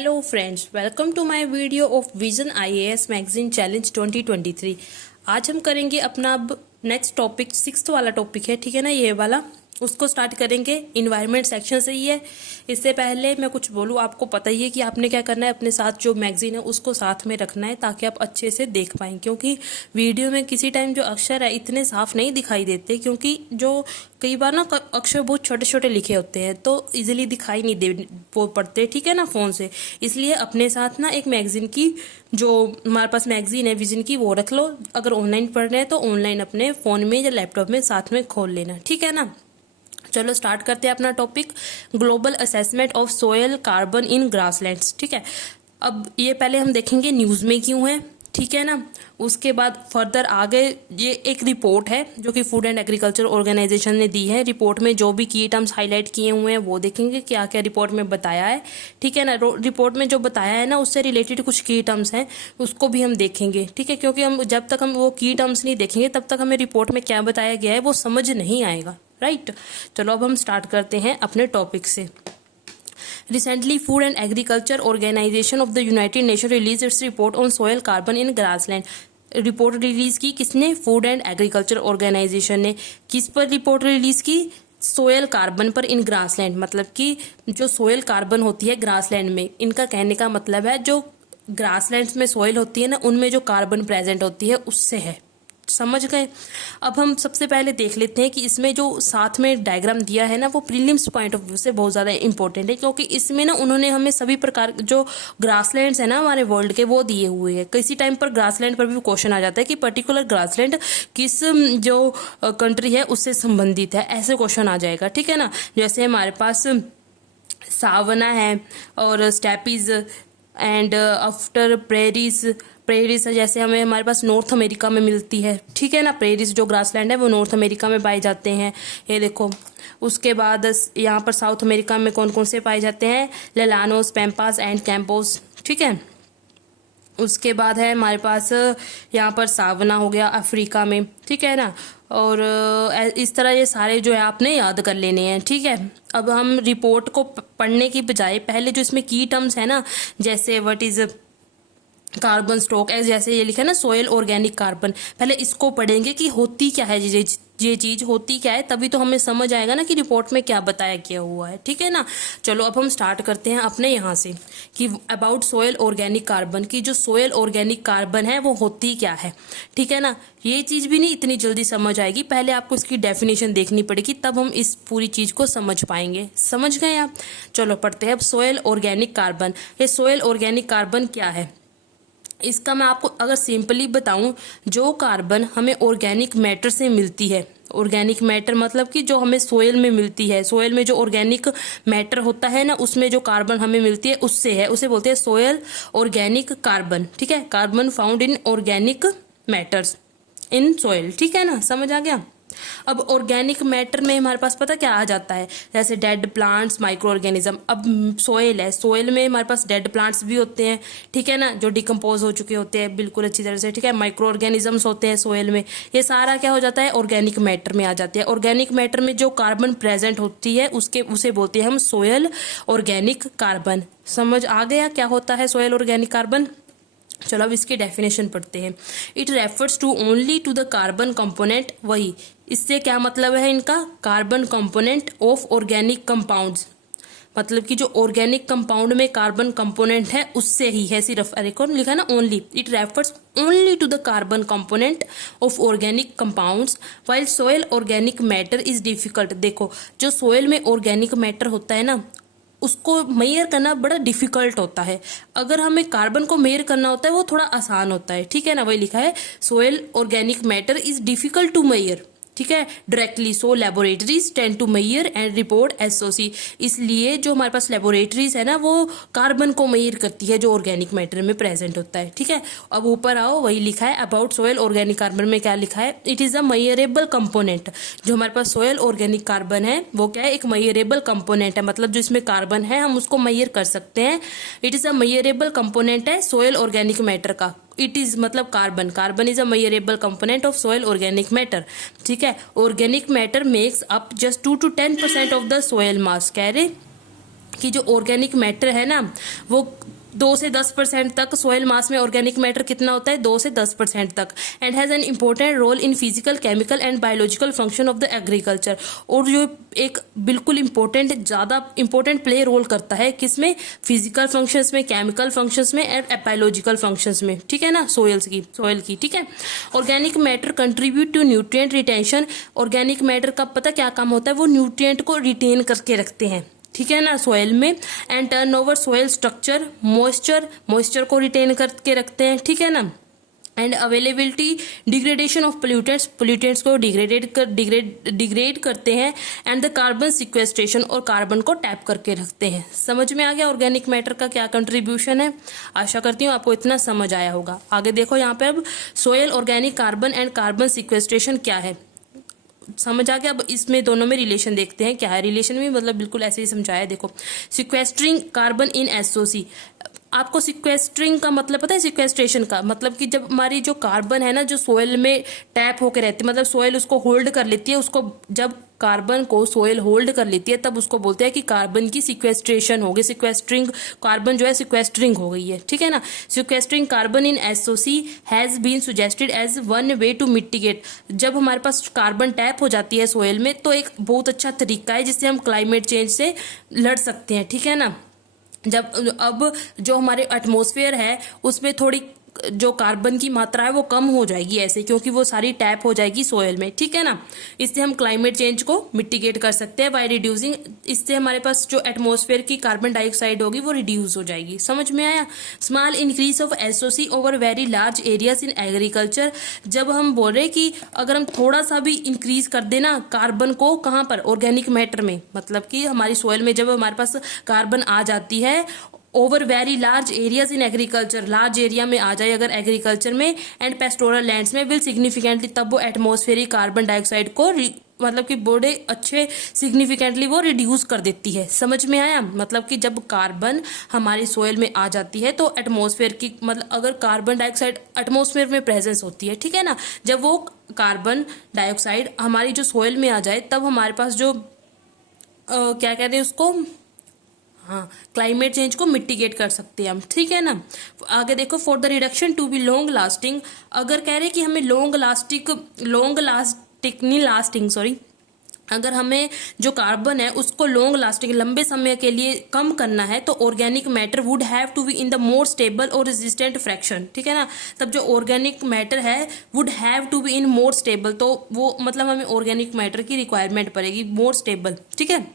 Hello friends, welcome to my video of vision IAS magazine challenge 2023। आज हम करेंगे अपना अब नेक्स्ट टॉपिक, सिक्स्थ वाला टॉपिक है, ठीक है ना, ये वाला। उसको स्टार्ट करेंगे इन्वायरमेंट सेक्शन से ही है। इससे पहले मैं कुछ बोलूँ, आपको पता ही है कि आपने क्या करना है, अपने साथ जो मैगजीन है उसको साथ में रखना है ताकि आप अच्छे से देख पाएँ, क्योंकि वीडियो में किसी टाइम जो अक्षर है इतने साफ नहीं दिखाई देते, क्योंकि जो कई बार ना अक्षर बहुत छोटे छोटे लिखे होते हैं तो इजीली दिखाई नहीं दे वो पढ़ते, ठीक है ना, फ़ोन से। इसलिए अपने साथ ना एक मैगजीन की, जो हमारे पास मैगजीन है विजन की, वो रख लो। अगर ऑनलाइन पढ़ रहे हैं तो ऑनलाइन अपने फ़ोन में या लैपटॉप में साथ में खोल लेना, ठीक है ना। चलो स्टार्ट करते हैं अपना topic, global assessment of soil carbon in grasslands, ठीक है। अब ये पहले हम देखेंगे न्यूज़ में क्यों है, ठीक है ना। उसके बाद फर्दर आगे ये एक रिपोर्ट है जो कि फूड एंड एग्रीकल्चर ऑर्गेनाइजेशन ने दी है। रिपोर्ट में जो भी की टर्म्स हाईलाइट किए हुए हैं वो देखेंगे, क्या क्या रिपोर्ट में बताया है, ठीक है ना। रिपोर्ट में जो बताया है ना उससे रिलेटेड कुछ की टर्म्स हैं, उसको भी हम देखेंगे, ठीक है, क्योंकि हम जब तक हम वो की टर्म्स नहीं देखेंगे तब तक हमें रिपोर्ट में क्या बताया गया है वो समझ नहीं आएगा, राइट। चलो अब हम स्टार्ट करते हैं अपने टॉपिक से। Recently, Food and Agriculture Organization of the United Nations released its report on soil carbon in grassland. Report release की किसने? फूड एंड एग्रीकल्चर ऑर्गेनाइजेशन ने। किस पर रिपोर्ट रिलीज की? सोयल कार्बन पर इन ग्रासलैंड, मतलब कि जो सोयल कार्बन होती है ग्रासलैंड में, इनका कहने का मतलब है जो ग्रासलैंड्स में सोयल होती है ना उनमें जो कार्बन प्रेजेंट होती है उससे है, समझ गए। अब हम सबसे पहले देख लेते हैं कि इसमें जो साथ में डायग्राम दिया है ना वो प्रीलिम्स पॉइंट ऑफ व्यू से बहुत ज़्यादा इंपॉर्टेंट है, क्योंकि इसमें ना उन्होंने हमें सभी प्रकार जो ग्रासलैंड्स है ना हमारे वर्ल्ड के वो दिए हुए हैं। किसी टाइम पर ग्रासलैंड पर भी क्वेश्चन आ जाता है कि पर्टिकुलर ग्रासलैंड किस जो कंट्री है उससे संबंधित है, ऐसे क्वेश्चन आ जाएगा, ठीक है ना। जैसे हमारे पास सावना है और स्टेपीज एंड आफ्टर प्रेरीज है, जैसे हमें हमारे पास नॉर्थ अमेरिका में मिलती है, ठीक है ना। प्रेरीज जो ग्रासलैंड है वो नॉर्थ अमेरिका में पाए जाते हैं, ये देखो। उसके बाद यहाँ पर साउथ अमेरिका में कौन कौन से पाए जाते हैं? लेलानोस, पैम्पास एंड कैंपोस, ठीक है। उसके बाद है हमारे पास यहाँ पर सावना हो गया अफ्रीका में, ठीक है ना। और इस तरह ये सारे जो है आपने याद कर लेने हैं, ठीक है। अब हम रिपोर्ट को पढ़ने की बजाय पहले जो इसमें की टर्म्स है ना, जैसे व्हाट इज कार्बन स्टॉक, जैसे ये लिखा है ना सोयल ऑर्गेनिक कार्बन, पहले इसको पढ़ेंगे कि होती क्या है ये चीज होती क्या है, तभी तो हमें समझ आएगा ना कि रिपोर्ट में क्या बताया गया हुआ है, ठीक है ना। चलो अब हम स्टार्ट करते हैं अपने यहाँ से कि अबाउट सोयल ऑर्गेनिक कार्बन, की जो सोयल ऑर्गेनिक कार्बन है वो होती क्या है, ठीक है ना। ये चीज भी नहीं इतनी जल्दी समझ आएगी, पहले आपको इसकी डेफिनेशन देखनी पड़ेगी, तब हम इस पूरी चीज को समझ पाएंगे, समझ गए आप। चलो पढ़ते हैं अब सोयल ऑर्गेनिक कार्बन। ये सोयल ऑर्गेनिक कार्बन क्या है, इसका मैं आपको अगर सिंपली बताऊं, जो कार्बन हमें ऑर्गेनिक मैटर से मिलती है, ऑर्गेनिक मैटर मतलब कि जो हमें सोयल में मिलती है, सोयल में जो ऑर्गेनिक मैटर होता है ना उसमें जो कार्बन हमें मिलती है उससे है, उसे बोलते हैं सोयल ऑर्गेनिक कार्बन, ठीक है। Carbon found in organic matters in soil, ठीक है ना, समझ आ गया। अब ऑर्गेनिक मैटर में हमारे पास पता क्या आ जाता है, जैसे डेड प्लांट्स, माइक्रो ऑर्गेनिज्म। अब सोयल है, सोयल में हमारे पास डेड प्लांट्स भी होते हैं, ठीक है ना, जो डिकम्पोज हो चुके होते हैं बिल्कुल अच्छी तरह से, ठीक है। माइक्रो ऑर्गेनिजम्स होते हैं सोयल में, ये सारा क्या हो जाता है, ऑर्गेनिक मैटर में आ जाती है। ऑर्गेनिक मैटर में जो कार्बन प्रेजेंट होती है उसे बोलते हैं हम सोयल ऑर्गेनिक कार्बन। समझ आ गया क्या होता है सोयल ऑर्गेनिक कार्बन। चलो अब इसकी डेफिनेशन पढ़ते हैं। It refers to only to the carbon component, वही, इससे क्या मतलब है इनका, carbon component of organic compounds, मतलब कि जो ऑर्गेनिक कंपाउंड में कार्बन कंपोनेंट है उससे ही है सिर्फ, अरे कौन लिखा है ना only, it refers only to the carbon component of organic compounds while soil organic matter is difficult. देखो जो सोयल में ऑर्गेनिक मैटर होता है ना उसको मेजर करना बड़ा डिफिकल्ट होता है, अगर हमें कार्बन को मेजर करना होता है वो थोड़ा आसान होता है, ठीक है ना। वही लिखा है soil organic matter is difficult to measure, ठीक है, directly, so laboratories tend to measure and report SOC. इसलिए जो हमारे पास लेबोरेटरीज है ना वो कार्बन को मेजर करती है जो ऑर्गेनिक मैटर में प्रेजेंट होता है, ठीक है। अब ऊपर आओ, वही लिखा है अबाउट सोयल ऑर्गेनिक कार्बन में क्या लिखा है, it is a measurable component. जो हमारे पास सोयल ऑर्गेनिक कार्बन है वो क्या है, एक मेजरेबल कंपोनेंट है, मतलब जो इसमें कार्बन है हम उसको मेजर कर सकते हैं। It is a measurable component है सोयल ऑर्गेनिक मैटर का, इट इज मतलब carbon is a measurable component of soil organic matter, ठीक है। Organic matter makes up just 2 to 10% of the soil mass, कह रहे कि जो ऑर्गेनिक मैटर है ना वो 2 से 10% तक, सॉइल मास में ऑर्गेनिक मैटर कितना होता है 2 से 10% तक, and has an important role in physical, chemical and biological function of the agriculture. और जो एक बिल्कुल इम्पोर्टेंट, ज़्यादा इम्पोर्टेंट प्ले रोल करता है किसमें, फिजिकल फंक्शंस में, केमिकल फंक्शंस में एंड बायोलॉजिकल फंक्शंस में, ठीक है ना, सॉइल की, ठीक है। Organic matter contribute to nutrient retention. Organic matter का पता क्या काम होता है, वो न्यूट्रिएंट को रिटेन करके रखते हैं, ठीक है ना, सॉइल में। And turn over soil structure, moisture को रिटेन करके रखते हैं, ठीक है ना। And availability, degradation of pollutants को डिग्रेड करते हैं। एंड द कार्बन सिक्वेस्ट्रेशन, और कार्बन को टैप करके रखते हैं। समझ में आ गया ऑर्गेनिक मैटर का क्या कंट्रीब्यूशन है। आशा करती हूँ आपको इतना समझ आया होगा। आगे देखो यहाँ पे अब soil organic carbon and carbon sequestration क्या है, समझ आ गया। अब इसमें दोनों में रिलेशन देखते हैं क्या है। रिलेशन में मतलब बिल्कुल ऐसे ही समझाया। देखो, सिक्वेस्ट्रिंग कार्बन इन एसओसी। आपको सिक्वेस्ट्रिंग का मतलब पता है, सिक्वेस्ट्रेशन का मतलब कि जब हमारी जो कार्बन है ना जो सॉइल में टैप होकर रहती है, मतलब सॉइल उसको होल्ड कर लेती है, उसको जब कार्बन को सॉइल होल्ड कर लेती है तब उसको बोलते हैं कि कार्बन की सिक्वेस्ट्रेशन हो गई, सिक्वेस्ट्रिंग, कार्बन जो है सिक्वेस्ट्रिंग हो गई है, ठीक है ना। Sequestering carbon in SOC has been suggested as one way to mitigate. जब हमारे पास कार्बन टैप हो जाती है सॉइल में तो एक बहुत अच्छा तरीका है जिससे हम क्लाइमेट चेंज से लड़ सकते हैं, ठीक है ना। जब अब जो हमारे एटमॉस्फेयर है उसमें थोड़ी जो कार्बन की मात्रा है वो कम हो जाएगी ऐसे, क्योंकि वो सारी टैप हो जाएगी सोयल में, ठीक है ना। इससे हम क्लाइमेट चेंज को मिटिगेट कर सकते हैं बाय रिड्यूसिंग। इससे हमारे पास जो एटमॉस्फेयर की कार्बन डाइऑक्साइड होगी वो रिड्यूस हो जाएगी। समझ में आया। Small increase of SOC over very large areas in agriculture. जब हम बोल रहे कि अगर हम थोड़ा सा भी इंक्रीज कर देना कार्बन को, कहाँ पर, ऑर्गेनिक मैटर में, मतलब कि हमारी सोयल में जब हमारे पास कार्बन आ जाती है over very large areas in agriculture, large area में आ जाए अगर एग्रीकल्चर में, एंड पेस्टोरल लैंड्स में, विल सिग्निफिकेंटली, तब वो एटमॉस्फेरिक कार्बन डाइऑक्साइड को मतलब कि बड़े अच्छे सिग्निफिकेंटली वो रिड्यूस कर देती है। समझ में आया। मतलब कि जब कार्बन हमारी सोयल में आ जाती है तो एटमॉस्फेयर की, मतलब अगर कार्बन डाइऑक्साइड एटमॉस्फेयर में प्रेजेंस होती है, ठीक है ना, जब वो कार्बन डाइऑक्साइड हमारी जो सोयल में आ जाए तब हमारे पास जो क्या कहते हैं उसको, हाँ, क्लाइमेट चेंज को मिटिगेट कर सकते हैं हम, ठीक है ना। आगे देखो, for the reduction to be long lasting. अगर कह रहे हैं कि हमें अगर हमें जो कार्बन है उसको लॉन्ग लास्टिंग, लंबे समय के लिए कम करना है तो organic matter would have to be in the more stable और रेजिस्टेंट फ्रैक्शन, ठीक है ना। तब जो ऑर्गेनिक मैटर है would have to be in more stable, तो वो मतलब हमें ऑर्गेनिक मैटर की रिक्वायरमेंट पड़ेगी मोर स्टेबल, ठीक है,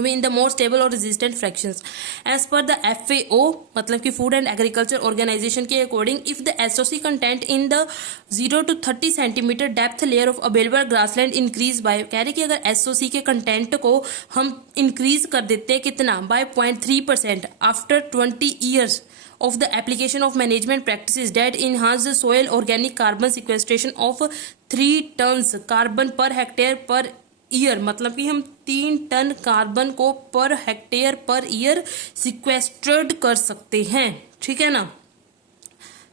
in the more stable or resistant fractions as per the FAO, मतलब कि फूड एंड एग्रीकल्चर ऑर्गेनाइजेशन के according, if the SOC content in the 0 to 30 centimetre depth layer of available grassland increase by, कह रहे कि अगर SOC के content को हम इंक्रीज कर देते हैं कितना, bye 0.3% after 20 years of the application of management practices that enhance the soil organic carbon sequestration of 3 tons carbon per hectare per year, मतलब कि हम 3 टन कार्बन को पर हेक्टेयर पर ईयर सिक्वेस्ट्रेड कर सकते हैं, ठीक है ना।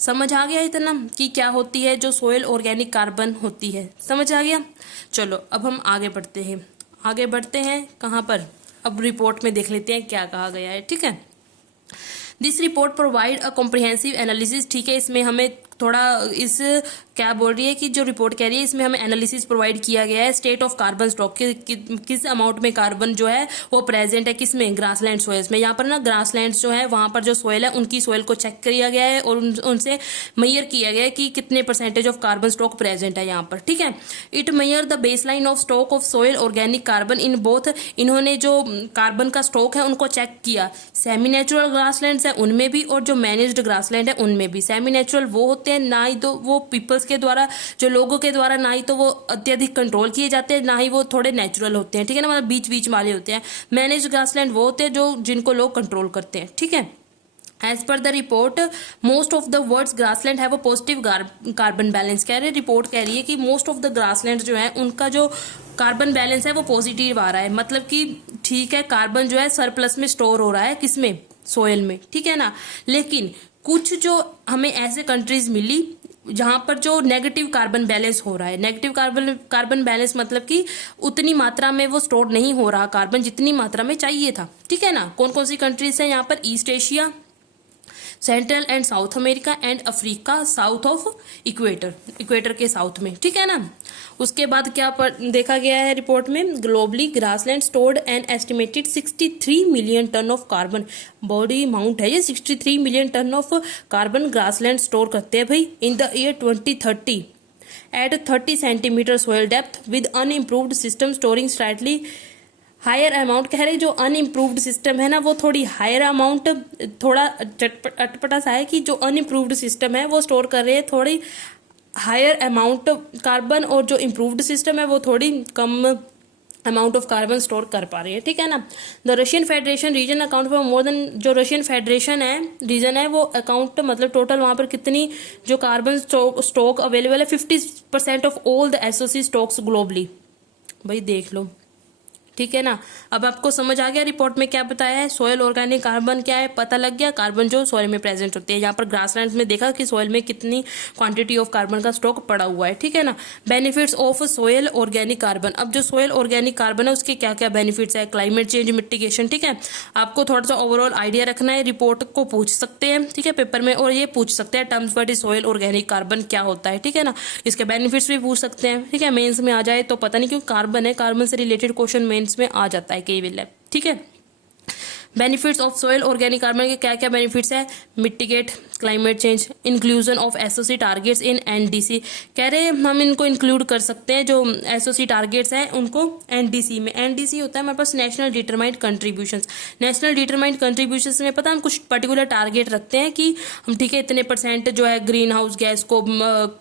समझ आ गया इतना कि क्या होती है जो सोयल ऑर्गेनिक कार्बन होती है, समझ आ गया। चलो अब हम आगे बढ़ते हैं कहाँ पर, अब रिपोर्ट में देख लेते हैं क्या कहा गया है, ठीक है। This report provide a comprehensive analysis, ठीक है, इसमें हमें थोड़ा इस क्या बोल रही है कि जो रिपोर्ट कह रही है इसमें हमें एनालिसिस प्रोवाइड किया गया है स्टेट ऑफ कार्बन स्टॉक, किस अमाउंट में कार्बन जो है वो प्रेजेंट है किसमें, ग्रासलैंड सोइल्स में। यहाँ पर ना ग्रासलैंड जो है वहां पर जो सोइल है उनकी सोइल को चेक किया गया है और उनसे मेजर किया गया है कि कितने percentage of carbon stalk present है यहाँ पर, ठीक है। It measure the baseline of stock of soil organic carbon in both, इन्होंने जो कार्बन का स्टॉक है उनको चेक किया, सेमी नेचुरल ग्रासलैंड है उनमें भी और जो मैनेज्ड ग्रासलैंड है उनमें भी। सेमी नेचुरल वो होते हैं, ना ही तो वो पीपल्स के द्वारा, जो लोगों के द्वारा, ना ही तो वो अत्यधिक कंट्रोल किए जाते हैं, ना ही वो थोड़े नेचुरल होते हैं, ठीक है ना, मतलब बीच बीच वाले होते हैं। मैनेज्ड ग्रासलैंड वो होते हैं जो जिनको लोग कंट्रोल करते हैं, ठीक है। As per the report most of the world's grassland have a positive carbon balance, कह रहे रिपोर्ट कह रही है कि मोस्ट ऑफ द ग्रासलैंड जो है उनका जो कार्बन बैलेंस है वो पॉजिटिव आ रहा है, मतलब कि ठीक है कार्बन जो है सरप्लस में स्टोर हो रहा है किसमें, सोयल में, ठीक है ना। लेकिन कुछ जो हमें ऐसे कंट्रीज मिली जहां पर जो नेगेटिव कार्बन बैलेंस हो रहा है, नेगेटिव कार्बन बैलेंस मतलब कि उतनी मात्रा में वो स्टोर नहीं हो रहा कार्बन जितनी मात्रा में चाहिए था, ठीक है ना। कौन कौन सी कंट्रीज है यहाँ पर? East Asia, central and south America and Africa south of equator के साउथ में, ठीक है ना। उसके बाद क्या देखा गया है रिपोर्ट में? Globally grassland stored an estimated 63 million ton of carbon. बॉडी अमाउंट है ये, 63 million ton of carbon grassland store करते हैं भाई in the year 2030 at 30 centimetre soil depth with unimproved system storing slightly higher amount. कह रहे जो अनइम्प्रूव्ड सिस्टम है ना वो थोड़ी हायर अमाउंट, थोड़ा अटपटा सा है कि जो अनइम्प्रूव्ड सिस्टम है वो स्टोर कर रहे हैं थोड़ी हायर अमाउंट कार्बन, और जो इम्प्रूव्ड सिस्टम है वो थोड़ी कम अमाउंट ऑफ कार्बन स्टोर कर पा रहे हैं, ठीक है ना। The Russian federation region account for more than, जो रशियन फेडरेशन है रीजन है वो अकाउंट मतलब टोटल वहां पर कितनी जो कार्बन स्टॉक अवेलेबल है 50% of all the SOC stocks globally. भाई देख लो, ठीक है ना। अब आपको समझ आ गया रिपोर्ट में क्या बताया है? सोयल ऑर्गेनिक कार्बन क्या है पता लग गया, कार्बन जो सोयल में प्रेजेंट होती है। यहाँ पर ग्रासलैंड में देखा कि सोयल में कितनी क्वांटिटी ऑफ कार्बन का स्टॉक पड़ा हुआ है, ठीक है ना। Benefits of soil organic carbon. अब जो सोयल ऑर्गेनिक कार्बन है उसके क्या क्या बेनिफिट्स है? क्लाइमेट चेंज मिटिगेशन, ठीक है। आपको थोड़ा सा ओवरऑल आइडिया रखना है, रिपोर्ट को पूछ सकते हैं, ठीक है, पेपर में, और ये पूछ सकते हैं terms what is soil organic carbon क्या होता है, ठीक है ना। इसके बेनिफिट्स भी पूछ सकते हैं, ठीक है। मेंस में आ जाए तो पता नहीं क्यों कार्बन है, कार्बन से रिलेटेड क्वेश्चन मेंस में आ जाता है कई बार, ठीक है। Benefits of soil organic carbon के क्या क्या बेनिफिट्स है? Mitigate climate change, inclusion of SOC targets in NDC. कह रहे हम इनको इंक्लूड कर सकते हैं, जो एसओसी टारगेट्स हैं उनको एनडीसी में। एनडीसी होता है हमारे पास national determined contributions. National determined contributions में पता हम कुछ पर्टिकुलर टारगेट रखते हैं कि हम, ठीक है, इतने % जो है ग्रीन हाउस गैस को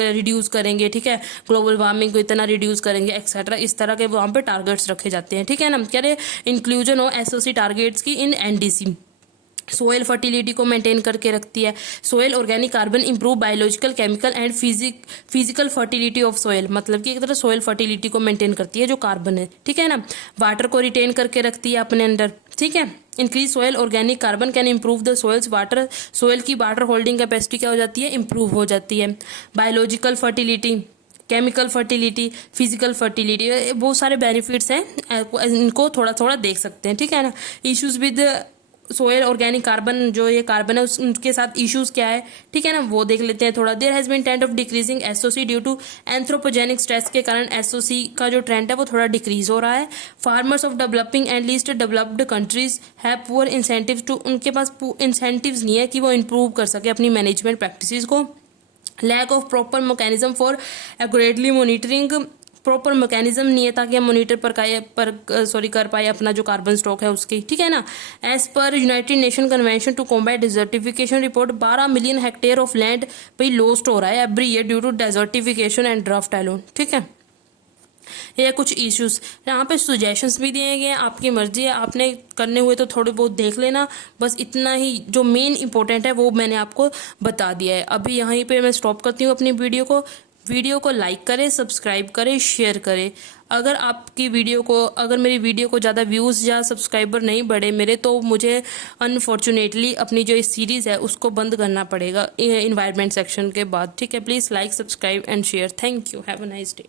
रिड्यूस करेंगे, ठीक है, ग्लोबल वार्मिंग को इतना रिड्यूस करेंगे एक्सेट्रा, इस तरह के वहां पे टारगेट्स रखे जाते हैं, ठीक है ना। कह रहे इंक्लूजन ऑफ एसओसी टारगेट्स की इन एनडीसी। सोयल फर्टिलिटी को मेंटेन करके रखती है। Soil organic carbon improve biological, chemical and physical fertility of soil, मतलब कि एक तरह सोयल फर्टिलिटी को मेंटेन करती है जो कार्बन है, ठीक है ना। वाटर को रिटेन करके रखती है अपने अंदर, ठीक है। Increase soil organic carbon can improve the soils water, soil की वाटर होल्डिंग कैपेसिटी क्या हो जाती है? इंप्रूव हो जाती है। Biological fertility, chemical fertility, physical fertility, बहुत सारे बेनिफिट्स हैं, इनको थोड़ा थोड़ा देख सकते हैं, ठीक है ना। Issues with soil organic carbon, जो ये कार्बन है उनके साथ इश्यूज क्या है, ठीक है ना, वो देख लेते हैं थोड़ा। There has been trend of decreasing SOC due to anthropogenic stress के कारण एसओसी का जो ट्रेंड है वो थोड़ा डिक्रीज हो रहा है। Farmers of developing and least developed countries have poor incentives to, उनके पास इंसेंटिव्स नहीं है कि वो इंप्रूव कर सके अपनी मैनेजमेंट प्रैक्टिसेस को। Lack of proper mechanism for accurately monitoring, proper mechanism नहीं है ताकि हम मॉनिटर कर पाए अपना जो कार्बन स्टॉक है उसकी, ठीक है ना। As per United Nation convention to combat desertification report 12 million hectare of land भाई लॉस्ट हो रहा है every year due to desertification and drought alone, ठीक है। ये कुछ इश्यूज यहाँ पे सजेशंस भी दिए गए हैं, आपकी मर्जी है, आपने करने हुए तो थोड़े बहुत देख लेना, बस इतना ही जो मेन इंपॉर्टेंट है वो मैंने आपको बता दिया है। अभी यहीं पे मैं स्टॉप करती हूँ अपनी वीडियो को लाइक करें, सब्सक्राइब करें, शेयर करें। अगर मेरी वीडियो को ज़्यादा व्यूज़ या सब्सक्राइबर नहीं बढ़े मेरे, तो मुझे अनफॉर्चुनेटली अपनी जो इस सीरीज़ है उसको बंद करना पड़ेगा इन्वायरमेंट सेक्शन के बाद, ठीक है। Please like, subscribe and share. Thank you, have a nice day.